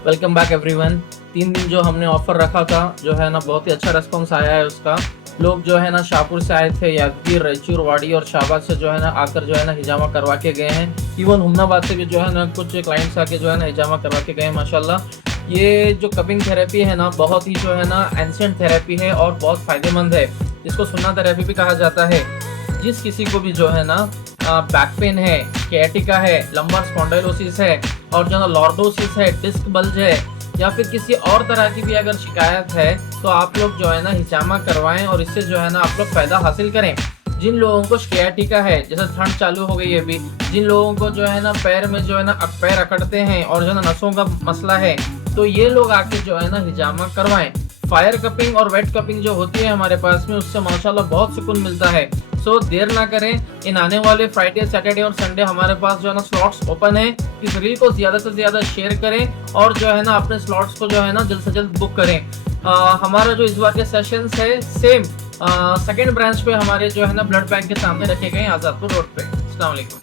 Welcome back everyone. 3 दिन जो हमने ऑफर रखा था जो है ना, बहुत ही अच्छा रिस्पॉन्स आया है उसका। लोग जो है ना शाहपुर से आए थे, यादगीर, रायचूर, वाड़ी और शाहबाद से जो है ना आकर जो है ना हिजामा करवा के गए हैं। इवन हुमनाबाद से भी जो है ना कुछ क्लाइंट्स आके जो है ना हिजामा करवा के गए हैं माशाल्लाह। ये जो कपिंग थेरेपी है ना, बहुत ही जो है ना एंशिएंट थेरेपी है और बहुत फायदेमंद है। इसको सुन्ना थेरेपी भी कहा जाता है। जिस किसी को भी जो है ना बैक पेन है, कैटिका है, लंबर स्पॉन्डाइलोसिस है और जो है ना लॉर्डोसिस है, डिस्क बल्ज है या फिर किसी और तरह की भी अगर शिकायत है, तो आप लोग जो है ना हिजामा करवाएं और इससे जो है ना आप लोग फायदा हासिल करें। जिन लोगों को शिकायटिका है, जैसे ठंड चालू हो गई है अभी, जिन लोगों को जो है ना पैर में जो है ना पैर अकड़ते हैं और जो है ना नसों का मसला है, तो ये लोग आके जो है ना हिजामा करवाएं। फायर कपिंग और वेट कपिंग जो होती है हमारे पास में, उससे माशाल्लाह बहुत सुकून मिलता है। सो देर ना करें, इन आने वाले फ्राइडे, सैटरडे और संडे हमारे पास जो है ना स्लॉट्स ओपन है। इस रील को ज्यादा से ज्यादा शेयर करें और जो है ना अपने स्लॉट्स को जो है ना जल्द से जल्द बुक करें। हमारा जो इस बार के सेशंस है सेम सेकेंड ब्रांच पे हमारे जो है ना ब्लड बैंक के सामने रखे गए हैं, आजादपुर रोड पे। अस्सलाम वालेकुम।